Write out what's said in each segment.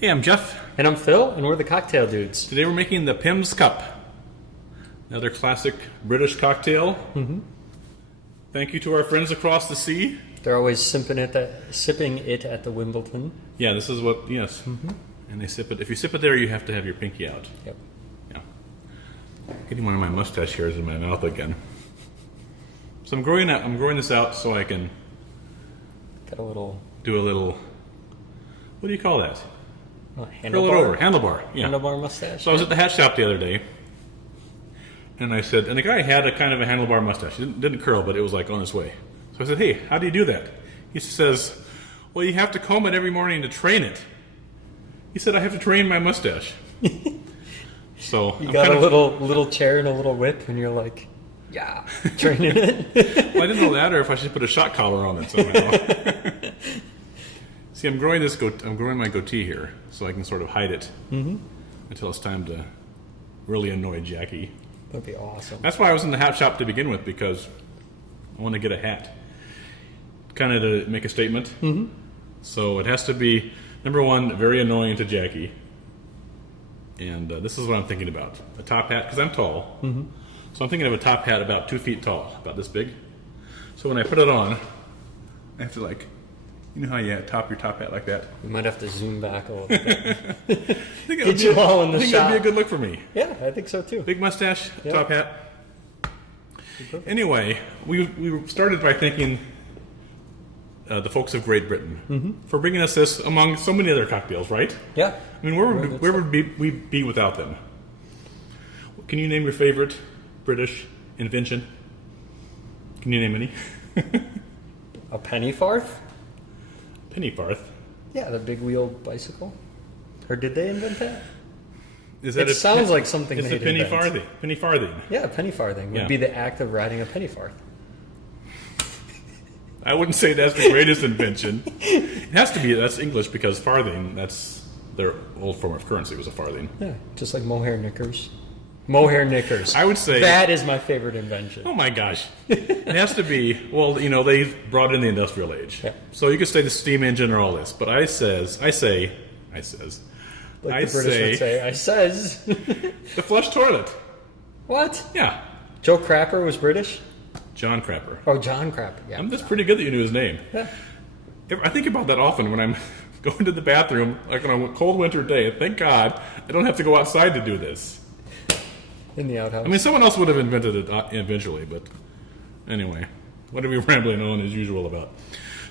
Hey, I'm Jeff. And I'm Phil, and we're the Cocktail Dudes. Today we're making the Pimm's Cup. Another classic British cocktail. Mm-hmm. Thank you to our friends across the sea. They're always sipping it at the Wimbledon. Yeah, this is what, yes. Mm-hmm. And they sip it. If you sip it there, you have to have your pinky out. Yep. Yeah. Getting one of my mustache hairs in my mouth again. So I'm growing this out so I can Got a little... do a little, what do you call that? handlebar? Curl it over. Handlebar. Yeah. Handlebar mustache. So I was at the hat shop the other day, and I said, and the guy had a kind of a handlebar mustache. It didn't curl, but it was like on its way. So I said, hey, how do you do that? He says, well, you have to comb it every morning to train it. He said, I have to train my mustache. So you got a little chair and a little whip, and you're like, yeah, training it. Well, I didn't know that, or if I should put a shot collar on it somehow. See, I'm growing my goatee here, so I can sort of hide it until it's time to really annoy Jackie. That'd be awesome. That's why I was in the hat shop to begin with, because I want to get a hat, kind of to make a statement. Mm-hmm. So it has to be, number one, very annoying to Jackie. And this is what I'm thinking about. A top hat, because I'm tall. Mm-hmm. So I'm thinking of a top hat about 2 feet tall, about this big. So when I put it on, I have to like, you know how you top your top hat like that? We might have to zoom back a little bit. Get you all in the shot. I think that'd be a good look for me. Yeah, I think so too. Big mustache, top hat. Anyway, we started by thanking the folks of Great Britain for bringing us this among so many other cocktails, right? Yeah. I mean, where would we be without them? Can you name your favorite British invention? Can you name any? A penny farth? Penny farth? Yeah, the big wheel bicycle. Or did they invent that? It sounds like something it's they'd a penny invent. farthing. Penny farthing. Yeah, a penny farthing would be the act of riding a penny farth. I wouldn't say that's the greatest invention. It has to be, that's English, because farthing, that's their old form of currency, was a farthing. Yeah, just like mohair knickers. Mohair knickers. I would say that is my favorite invention. Oh my gosh. It has to be, well, you know, they brought in the industrial age. Yeah. So you could say the steam engine or all this, but I says. Like the British would say, I says. The flush toilet. What? Yeah. Joe Crapper was British? John Crapper. Oh, John Crapper, yeah. That's pretty good that you knew his name. Yeah. I think about that often when I'm going to the bathroom, like on a cold winter day. Thank God I don't have to go outside to do this. In the outhouse. I mean, someone else would have invented it eventually, but anyway, what are we rambling on as usual about?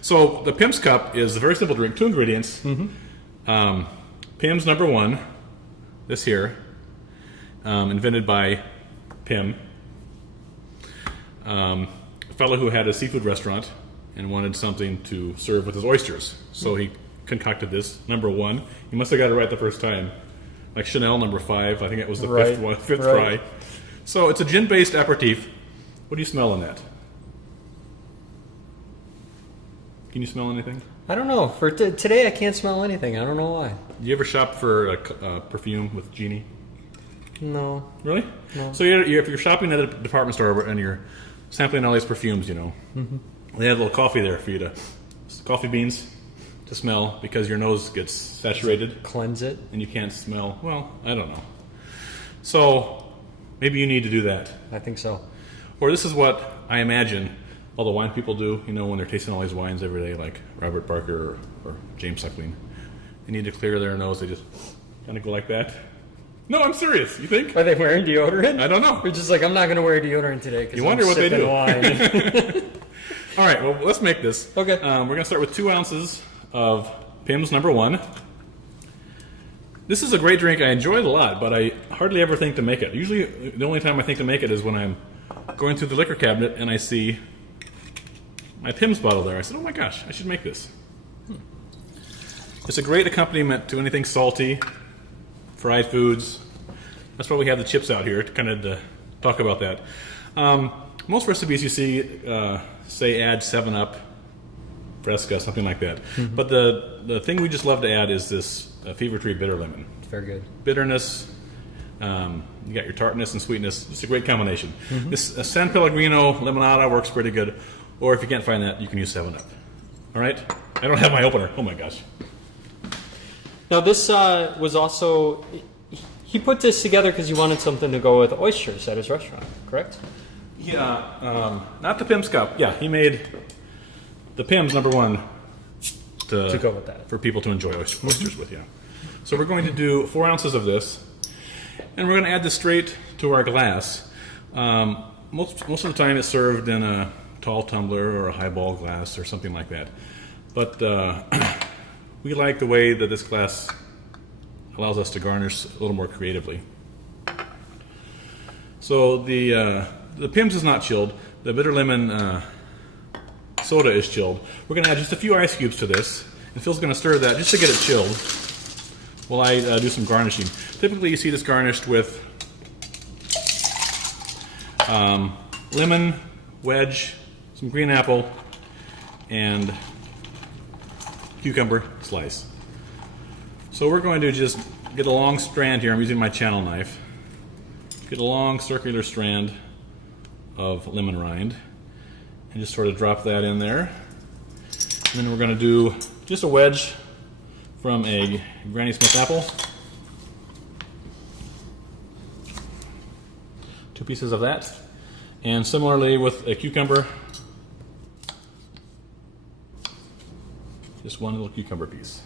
So the Pimm's Cup is a very simple drink, 2 ingredients. Pimm's number 1, this here, invented by Pimm, a fellow who had a seafood restaurant and wanted something to serve with his oysters. So he concocted this, number 1. He must have got it right the first time. Like Chanel number 5, I think it was the fifth try. So it's a gin-based aperitif. What do you smell in that? Can you smell anything? I don't know. For today, I can't smell anything. I don't know why. Do you ever shop for perfume with Genie? No. Really? No. So if you're shopping at a department store and you're sampling all these perfumes, you know, they have a little coffee there for you to, coffee beans to smell, because your nose gets saturated. Cleanse it. And you can't smell. Well, I don't know. So maybe you need to do that. I think so. Or this is what I imagine all the wine people do, you know, when they're tasting all these wines every day, like Robert Barker or James Suckling. They need to clear their nose. They just kind of go like that. No, I'm serious. You think? Are they wearing deodorant? I don't know. They're just like, I'm not going to wear deodorant today because I'm sipping wine. All right, well, let's make this. Okay. We're going to start with 2 ounces of Pimm's number 1. This is a great drink. I enjoy it a lot, but I hardly ever think to make it. Usually, the only time I think to make it is when I'm going through the liquor cabinet and I see my Pimm's bottle there. I said, oh my gosh, I should make this. It's a great accompaniment to anything salty, fried foods. That's why we have the chips out here, to kind of talk about that. Most recipes you see say add 7-Up, Fresca, something like that. But the thing we just love to add is this Fever Tree Bitter Lemon. It's very good. Bitterness, you got your tartness and sweetness. It's a great combination. This San Pellegrino Limonada works pretty good. Or if you can't find that, you can use 7-Up. All right? I don't have my opener. Oh my gosh. Now this was also, he put this together because he wanted something to go with oysters at his restaurant, correct? Yeah, not the Pimm's cup. Yeah, he made the Pimm's number one To go with that. for people to enjoy oysters with. Yeah. So we're going to do 4 ounces of this, and we're going to add this straight to our glass. Most of the time, it's served in a tall tumbler or a highball glass or something like that. But we like the way that this glass allows us to garnish a little more creatively. So the Pimm's is not chilled. The bitter lemon soda is chilled. We're going to add just a few ice cubes to this, and Phil's going to stir that just to get it chilled while I do some garnishing. Typically, you see this garnished with lemon, wedge, some green apple, and cucumber slice. So we're going to just get a long strand here. I'm using my channel knife. Get a long circular strand of lemon rind and just sort of drop that in there. And then we're going to do just a wedge from a Granny Smith apple. 2 pieces of that. And similarly with a cucumber, just 1 little cucumber piece.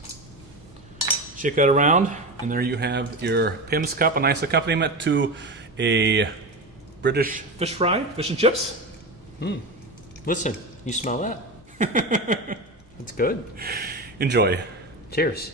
Shake that around, and there you have your Pimm's cup, a nice accompaniment to a British fish fry, fish and chips. Listen, you smell that? That's good. Enjoy. Cheers.